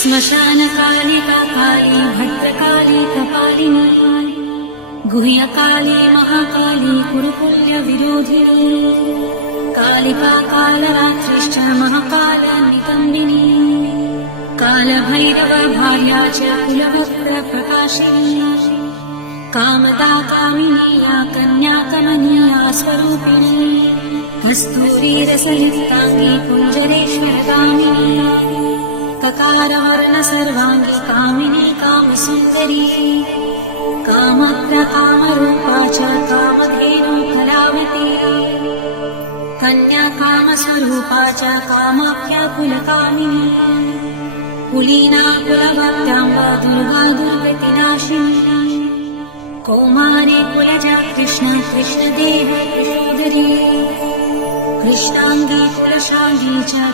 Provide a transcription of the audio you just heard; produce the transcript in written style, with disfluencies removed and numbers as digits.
श्मशानकालिका काली भद्रकाली कपालिनी गुह्यकाली महाकाली कुरुपुण्यविरोधिनी कालिका कालरात्रिश्च महाकालनिकन्दिनी कालभैरव भार्या च कुलवक्त्रप्रकाशिनी कामदा कामिनी या कन्या कमनीया स्वरूपिणी कस्तूरीरसयुक्ताङ्गी कुञ्जरेश्वरगामिनी ककारवर्ण सर्वाङ्गी कामिनी कामसुन्दरी कामग्रकामरूपा च कामधेनु कलावती कन्या कामस्वरूपा च कामाख्या कुलकामिनी कुलीना कुलभक्ताम्ब दुर्गा दुर्गतिनाशिनी कौमारी कुलजा कृष्ण कृष्णदेव कृष्णाङ्गी कुलशाली च